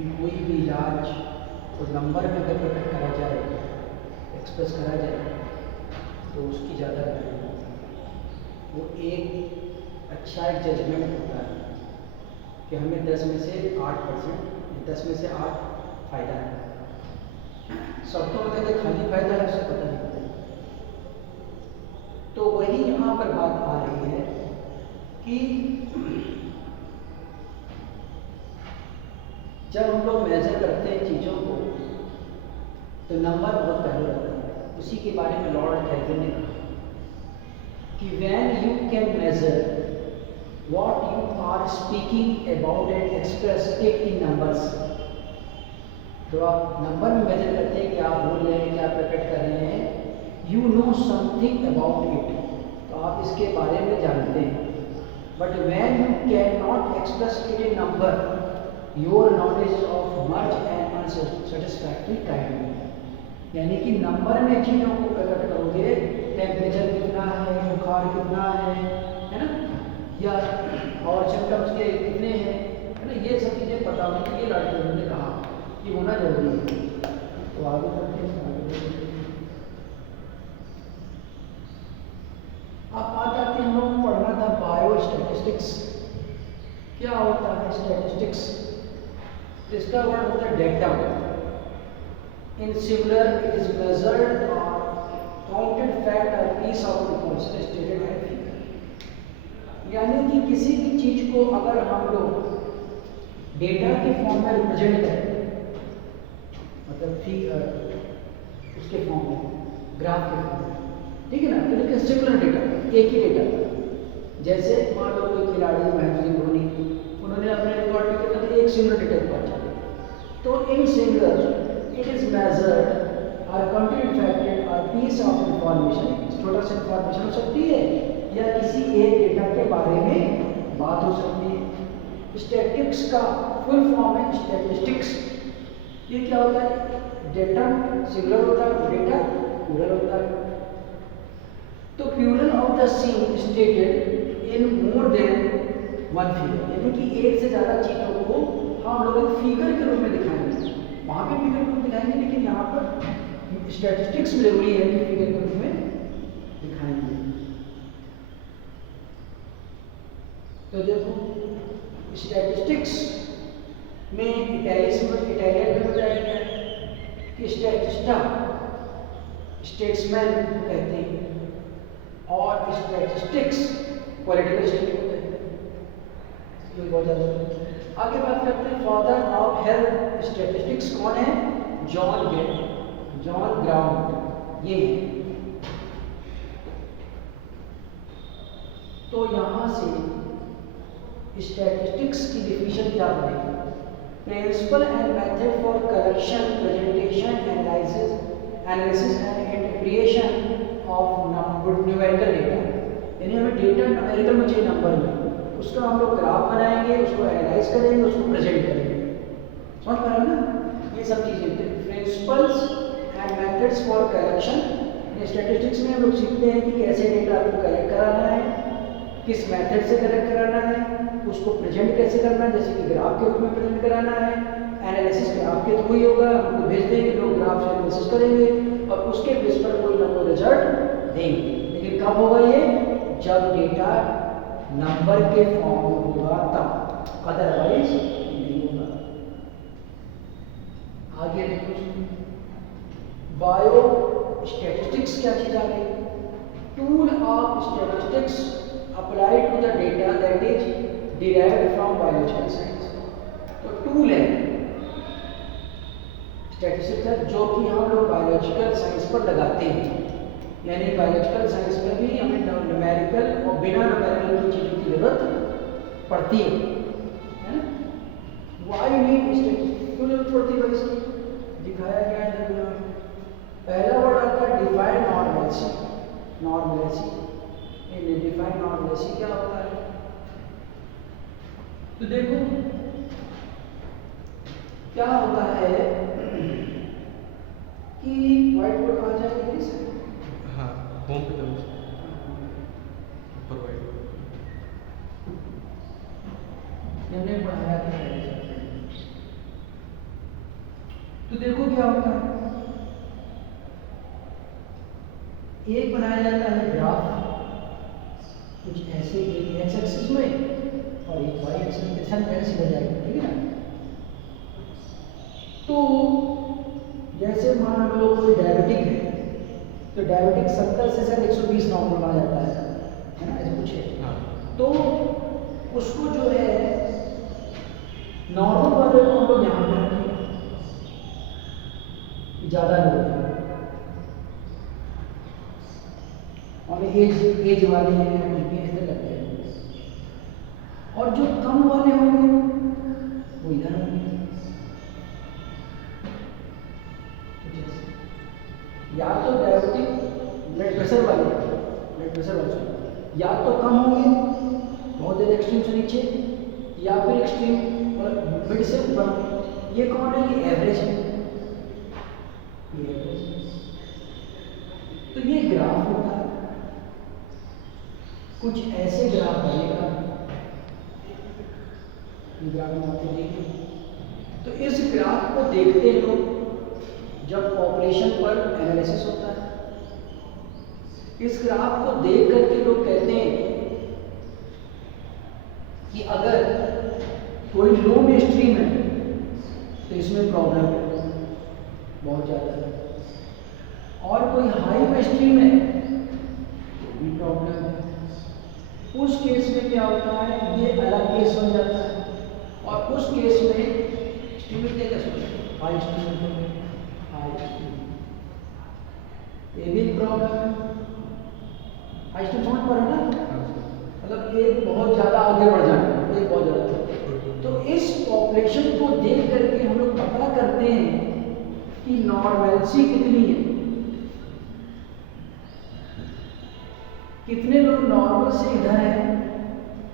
कि कोई भी इलाज को नंबर में अगर प्रकट करा जाए, एक्सप्रेस करा जाए, तो उसकी ज़्यादा वैल्यू, वो एक अच्छा एक जजमेंट होता है कि हमें 10 में से 8%, 10 में से 8 फ़ायदा है। सबको पता है खाली फ़ायदा है, उससे पता नहीं होता। तो वही यहाँ पर बात आ रही है कि जब हम लोग मेजर करते हैं चीज़ों को, तो नंबर बहुत पहले रहता है। उसी के बारे में लॉर्ड कैल्विन ने कहा कि when you can measure what you are speaking about and express it in numbers, तो आप नंबर में मेजर करते हैं, क्या आप बोल रहे हैं, क्या प्रकट कर रहे हैं, you know something about it, तो आप इसके बारे में जानते हैं। But when you cannot express it in number, your knowledge of much and unsatisfactory kind, यानी कि नंबर में चीज़ों को प्रकट करोगे, टेम्परेचर कितना है, बुखार कितना है ना, या और सिम्टम्स के कितने हैं, है ना, ये सब चीज़ें पता होने के लिए डॉक्टर ने कहा कि होना जरूरी है। तो आगे बढ़ते हैं। अब बात आती है, हम लोग को पढ़ना था बायो स्टैटिस्टिक्स। क्या होता है स्टैटिस्टिक्स? इसका वर्ड होता है data. In similar it is measured और काउंटेड फैक्ट और piece of information stated by figure. यानी कि किसी भी चीज को अगर हम लोग डेटा के फॉर्म में रिप्रेजेंट करें, मतलब फिगर उसके फॉर्म में, ग्राफ के फॉर्म में, ठीक है ना, तो लेकिन सिमिलर डेटा, एक ही डेटा। जैसे मान लो कोई खिलाड़ी महेंद्र सिंह धोनी, उन्होंने अपने रिकॉर्ड में कितना था, एक सिमिलर डेटा रिकॉर्ड चला। तो इन सिमिलर इट इज मेजर्ड और काउंटेड फैक्टेड और पीस ऑफ इंफॉर्मेशन, छोटा सा इंफॉर्मेशन हो सकती है या किसी एक डेटा के बारे में बात हो सकती है। स्टैटिस्टिक्स का फुल फॉर्म है स्टैटिस्टिक्स। ये क्या होता है? डेटा सिंगुलर होता है, डेटा प्लूरल होता है। तो plural of the same stated in more than one figure, यानी कि एक से ज़्यादा चीज़ों को हम लोग एक फिगर के रूप में दिखाएंगे। वहाँ पे फिगर के रूप में दिखाएंगे, लेकिन यहाँ पर स्टैटिस्टिक्स में जरूरी है कि फिगर के रूप में दिखाएंगे। तो देखो स्टैटिस्टिक्स में इटालियन में बताया गया कि स्टैटिस्टा स्टेट्समैन कहते हैं और स्टैटिस्टिक्स पॉलिटिकल स्टडी को कहते हैं। बहुत ज़्यादा आगे बात करते हैं। फादर ऑफ हेल्थ स्टैटिस्टिक्स कौन है? जॉन ग्राउंड, ये है। तो यहाँ से स्टैटिस्टिक्स की डिफिनेशन क्या बनेगी? Principle and method for collection, presentation, analysis and interpretation of numerical data. यानी हमें डेटा न्यूमेरिकल में चाहिए, नंबर में, उसका हम लोग ग्राफ बनाएंगे, उसको एनालाइज करेंगे, उसको प्रेजेंट करेंगे। समझ पा रहे हो ना? ये सब चीज़ें principles and methods for collection. Statistics में हम लोग सीखते हैं कि कैसे डेटा आपको कलेक्ट कराना है, किस मेथड से कलेक्ट कराना है, उसको प्रेजेंट कैसे करना है, जैसे कि ग्राफ के रूप में प्रेजेंट कराना है। एनालिसिस ग्राफ के थ्रू ही होगा, हमको भेज देंगे, लोग ग्राफ से एनालिसिस करेंगे और उसके बेस पर कोई ना कोई रिजल्ट देंगे। लेकिन कब होगा ये? जब डेटा नंबर के फॉर्म में होगा तब, अदरवाइज नहीं होगा। आगे देखो बायो स्टैटिस्टिक्स क्या चीज आ गई? Tool of statistics applied to the data that is derived from biological science। तो टूल है स्टैटिस्टिक्स है जो कि हम लोग बायोलॉजिकल साइंस पर लगाते हैं। यानी बायोलॉजिकल साइंस में भी हमें न्यूमेरिकल और बिना न्यूमेरिकल की चीज़ों की जरूरत पड़ती है ना। वाई नीड स्टैटिस्टिक्स, क्यों जरूरत पड़ती है इसकी? दिखाया गया है। पहला वर्ड आता है define normalcy. Normalcy define normalcy क्या होता है? तो देखो क्या होता है कि व्हाइट बोर्ड आ जाएगी किस? हाँ, होम पे करो ऊपर व्हाइट बोर्ड। हमने पढ़ाया था तो देखो क्या होता है, एक बनाया जाता है ग्राफ कुछ ऐसे, एक एक्स एक्सिस में और एक वाई एक्सिस में, सन कैसे हो जाएगा, ठीक है ना। तो जैसे मान लो कोई डायबिटिक है, तो डायबिटिक 70 से 120 नॉर्मल माना जाता है ना, ऐसे कुछ है। हाँ। तो उसको जो है नॉर्मल वाले को हम लोग यहाँ पे रखेंगे, ज़्यादा लोग हैं और एज वाले हैं, कुछ भी ऐसे लगते हैं, और जो कम वाले होंगे वो इधर होंगे। या तो डायबिटिक ब्लड प्रेशर वाले या तो कम होंगे बहुत ज़्यादा एक्सट्रीम से नीचे, या फिर एक्सट्रीम मतलब मिड से ऊपर। ये कौन है, ये एवरेज है, ये एवरेज। तो ये ग्राफ होता है, कुछ ऐसे ग्राफ बनेगा, ये ग्राफ में आपको देखिए। तो इस ग्राफ को देखते लोग जब पॉपुलेशन पर एनालिसिस होता है, इस ग्राफ को देख करके लोग कहते हैं कि अगर कोई लो में स्ट्रीम है तो इसमें प्रॉब्लम है बहुत ज़्यादा है, और कोई हाई में स्ट्रीम है तो भी प्रॉब्लम है। उस केस में क्या होता है, ये अलग केस बन जाता है, और उस केस में स्ट्रीम हाई स्ट्रीम, ये भी प्रॉब्लम है। हाई स्ट्रीम समझ पा रहे हैं ना, मतलब एक बहुत ज़्यादा आगे बढ़ जाना, एक बहुत ज़्यादा। तो इस पॉपुलेशन को देख करके हम लोग पता करते हैं कि नॉर्मलसी कितनी है, कितने लोग नॉर्मल से इधर हैं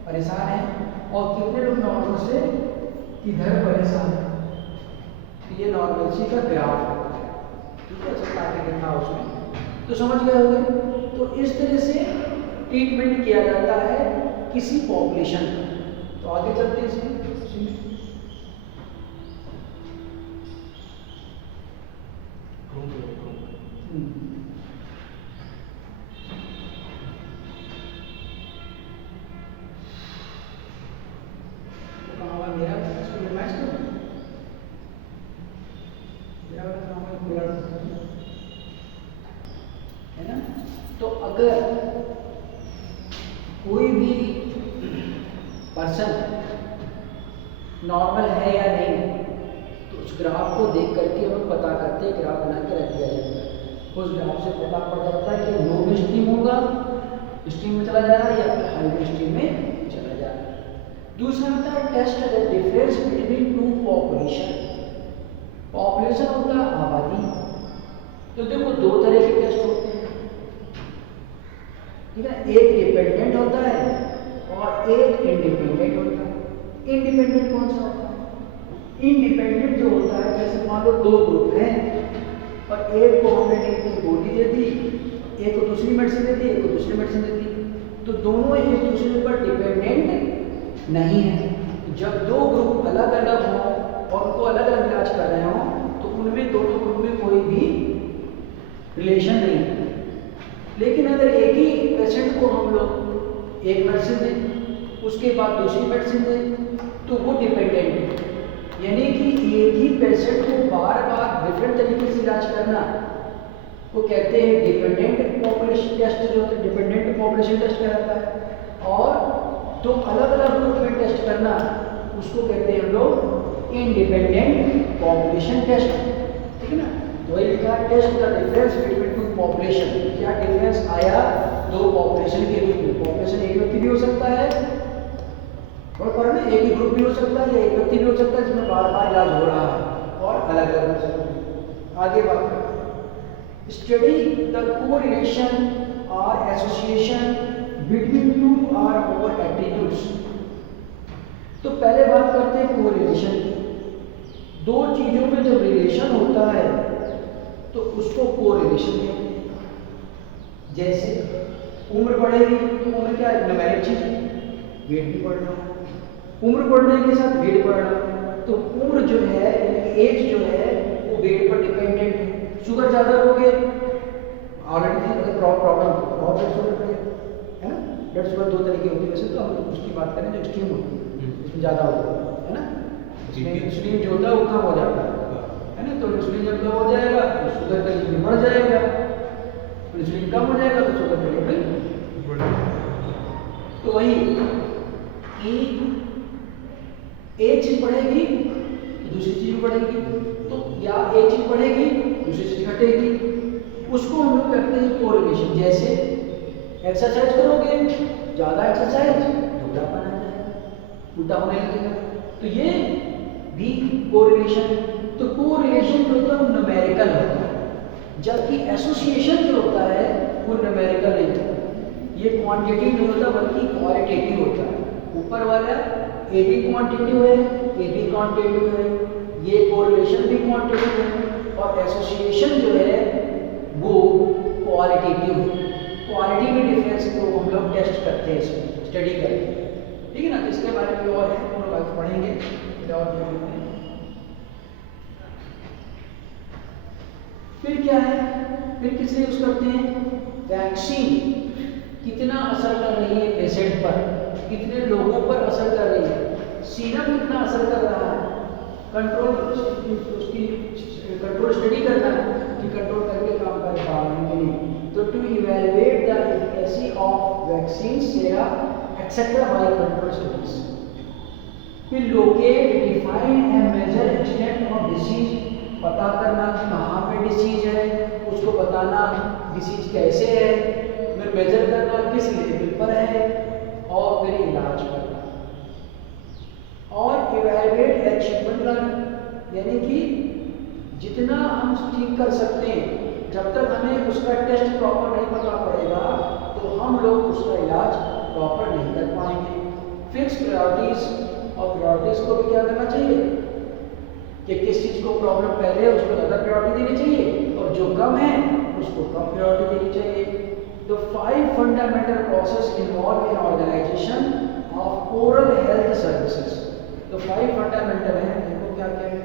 परेशान हैं, और कितने लोग नॉर्मल से इधर परेशान हैं। तो ये नॉर्मलसी का ग्राफ होता है, ठीक है, ऐसा ताकि लिखा उसमें, तो समझ गए होंगे। तो इस तरह से ट्रीटमेंट किया जाता है किसी पॉपुलेशन का। तो आगे चलते हैं इसमें। तो कहाँ हुआ मेरा, इसको रिवाइज करो, मेरा कहाँ हुआ, है ना। तो अगर कोई भी पर्सन नॉर्मल है या नहीं, तो उस ग्राफ को देख करके हम पता करते हैं, ग्राफ बना के रख दिया जाता है। उस ग्राफ से पता पड़ जाता है कि लो में स्ट्रीम होगा, स्ट्रीम में चला जा रहा है, या फिर हाई में स्ट्रीम में चला जा रहा है। दूसरा होता है test the difference between two population. Population होता है आबादी। तो देखो दो तरह के टेस्ट होते हैं, ठीक है, एक डिपेंडेंट होता है और एक इंडिपेंडेंट होता है। इंडिपेंडेंट कौन सा होता है, इंडिपेंडेंट जो होता है, जैसे मान लो दो ग्रुप हैं और एक को हमने एक गोली दे दी, एक को दूसरी मेडिसिन दे दी, एक को दूसरी मेडिसिन दे दी, तो दोनों एक दूसरे पर डिपेंडेंट नहीं है। जब दो ग्रुप अलग अलग हों और उनको अलग अलग इलाज कर रहे हों, तो उनमें दोनों ग्रुप में कोई भी रिलेशन नहीं है। लेकिन अगर एक ही पेशेंट को हम लोग एक मेडिसिन दें, उसके बाद दूसरी मेडिसिन दें, तो वो डिपेंडेंट है। यानी कि एक ही पेशेंट को बार बार डिफरेंट तरीके से इलाज करना को कहते हैं डिपेंडेंट पॉपुलेशन टेस्ट, जो होता है डिपेंडेंट पॉपुलेशन टेस्ट कहलाता है। और तो अलग अलग ग्रुप में टेस्ट करना उसको कहते हैं हम लोग इंडिपेंडेंट पॉपुलेशन टेस्ट, ठीक है ना। तो वही लिखा है test the difference between two population. क्या डिफरेंस आया दो पॉपुलेशन के बीच में। पॉपुलेशन एक व्यक्ति भी हो सकता है, और पर ना एक ही ग्रुप भी हो सकता है, या एक व्यक्ति भी हो सकता है जिसमें बार बार इलाज हो रहा है, और अलग अलग हो सकता है। आगे बात करें, स्टडी द कोरिलेशन और एसोसिएशन बिटवीन टू और मोर एट्रीब्यूट्स। तो पहले बात करते हैं कोरिलेशन की। दो चीजों में जब रिलेशन होता है तो उसको कोरिलेशन कहते हैं। जैसे उम्र बढ़ेगी तो उम्र क्या है, न्यूमेरिक चीज है, वेट भी बढ़ रहा है। उम्र बढ़ने के साथ वेट बढ़ रहा है, तो उम्र जो है एज जो है वो वो बेड पर डिपेंडेंट है। शुगर ज़्यादा लोगे ऑलरेडी प्रॉब्लम बहुत ब्लड शुगर है ना। ब्लड शुगर दो तरह की होती है, वैसे तो हम उसकी बात करें जो एक्सट्रीम होती है, इसमें ज़्यादा होता है ना। इसमें इंसुलिन जो होता है वो कम हो जाता है ना। तो इंसुलिन जब कम हो जाएगा तो शुगर का लेवल बढ़ जाएगा, इंसुलिन कम हो जाएगा तो शुगर का लेवल बढ़ जाएगा। तो वही कि एक चीज़ बढ़ेगी दूसरी चीज़ बढ़ेगी, तो या एक चीज़ बढ़ेगी दूसरी चीज़ घटेगी, उसको हम लोग कहते हैं कोरिलेशन। जैसे एक्सरसाइज करोगे, ज़्यादा एक्सरसाइज ढोलापन आ जाएगा, उल्टा होने लगेगा। तो ये भी कोरिलेशन। तो कोरिलेशन जो होता है वो न्यूमेरिकल होता है, जबकि एसोसिएशन जो होता है वो न्यूमेरिकल नहीं होता। ये क्वांटिटेटिव नहीं होता बल्कि क्वालिटेटिव होता है। ऊपर वाला ए भी क्वांटिटेटिव है, ए भी क्वांटिटेटिव है, ये कोरिलेशन भी क्वांटिटेटिव है, और एसोसिएशन जो है वो क्वालिटेटिव है। क्वालिटी में डिफरेंस को हम लोग टेस्ट करते हैं, इसमें स्टडी करते हैं, ठीक है ना। इसके बारे में और है हम लोग आगे पढ़ेंगे और देखते हैं। फिर क्या है, फिर किस लिए यूज करते हैं? वैक्सीन कितना असर कर रही है पेशेंट पर, कितने लोगों पर असर कर रही है, सीरम कितना असर कर रहा है, कंट्रोल उसकी कंट्रोल स्टडी करना है कि कंट्रोल करके काम कर पा रहे हैं कि नहीं। तो to evaluate the efficacy of vaccine sera etcetera by control studies. फिर locate define and measure extent of disease, पता करना कहाँ पे डिसीज है, उसको बताना डिसीज कैसे है, फिर मेजर करना किस लेवल पर है, और फिर इलाज करना। और इवैल्यूएट अचीवमेंट रन, यानी कि जितना हम ठीक कर सकते हैं, जब तक हमें उसका टेस्ट प्रॉपर नहीं पता पड़ेगा तो हम लोग उसका इलाज प्रॉपर नहीं कर पाएंगे। फिक्स प्रायोरिटीज, और प्रायोरिटीज को भी क्या करना चाहिए कि किस चीज़ को प्रॉब्लम पहले है उसको ज़्यादा प्रायोरिटी देनी चाहिए, और जो कम है उसको कम प्रायोरिटी देनी चाहिए। The 5 fundamental processes involved in organization of oral health services। तो 5 फंडामेंटल हैं, देखो क्या क्या है।